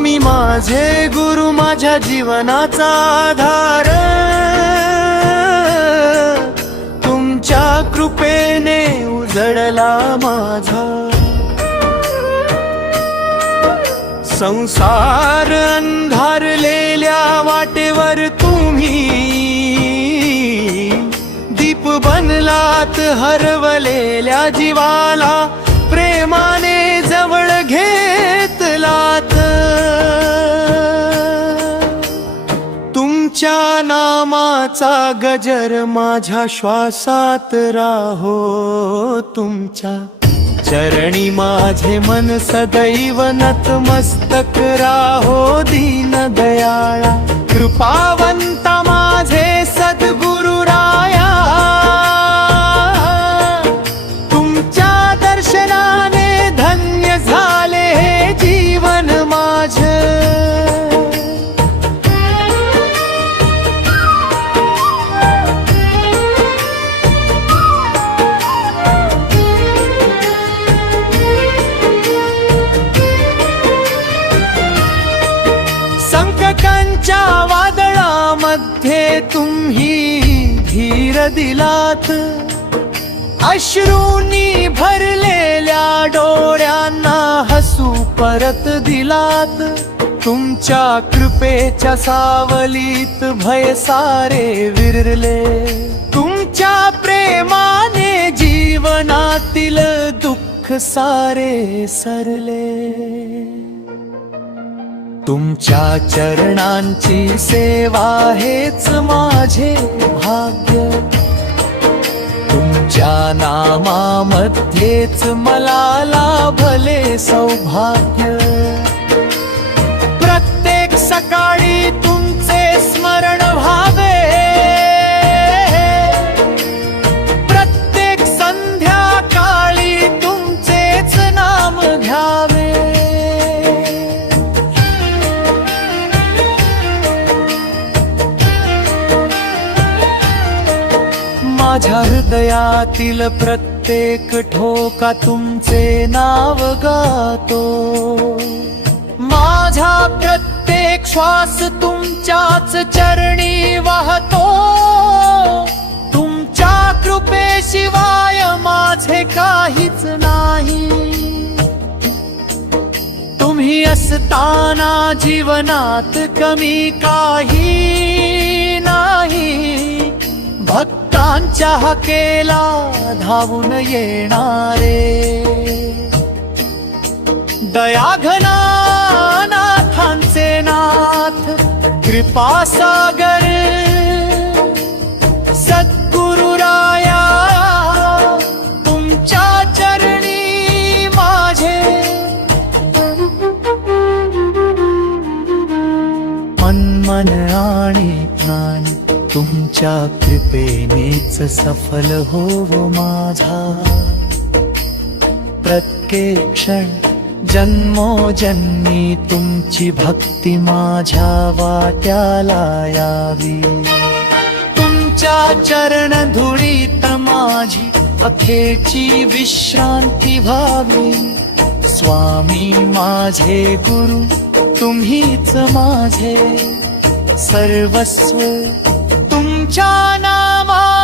स्वामी माझे गुरु, माझ्या जीवनाचा आधार, तुमच्या कृपेने उजळला माझा संसार. अंधारलेल्या वाटेवर तुम्ही दीप बनलात, हरवलेल्या जीवाला प्रेमाने जवळ घेतलात. तुमच्या नामाचा गजर माझ्या श्वासात राहो, तुमच्या चरणी माझे मन सदैव नतमस्तक राहो. दीन दयाळा कृपावंता माझे सद्गुरु राया, तुमच्या दर्शनाने धन्य झाले हे जीवन माझे. संकटांच्या वादळामध्ये तुम्ही धीर दिलात, अश्रूंनी भरलेल्या डोळ्यांना हसू परत दिलात. तुमच्या कृपेच्या सावलीत भय सारे विरले, तुमच्या प्रेमाने जीवनातील दुःख सारे सरले. तुमच्या चरणांची सेवा हेच माझे भाग्य, तुमच्या नामामध्येच मला लाभले सौभाग्य. प्रत्येक सकाळी तुमचे स्मरण व्हावे, प्रत्येक संध्याकाळी तुमचेच नाम घ्यावे. माझ्या हृदयातील प्रत्येक ठोका तुमचे नाव गातो, माझा प्रत्येक श्वास तुमच्याच चरणी वाहतो. तुमच्या कृपेशिवाय माझे काहीच नाही, तुम्ही असताना जीवनात कमी काही नाही. भक्तांच्या हाकेला धावून येणारे दयाघना नाथांचे नाथ, कृपासागर सद्गुरु राया. तुमच्या चरणी माझे मन आणि प्राण तुमच्या कृपेनेच सफल होवो माझा. प्रत्येक क्षण जन्मोजन्मी तुमची भक्ती माझ्या वाट्याला यावी. तुमच्या चरण धुळीत माझी अखेरची विश्रांती व्हावी. स्वामी माझे गुरु, तुम्हीच माझे सर्वस्व, तुमच्या नामा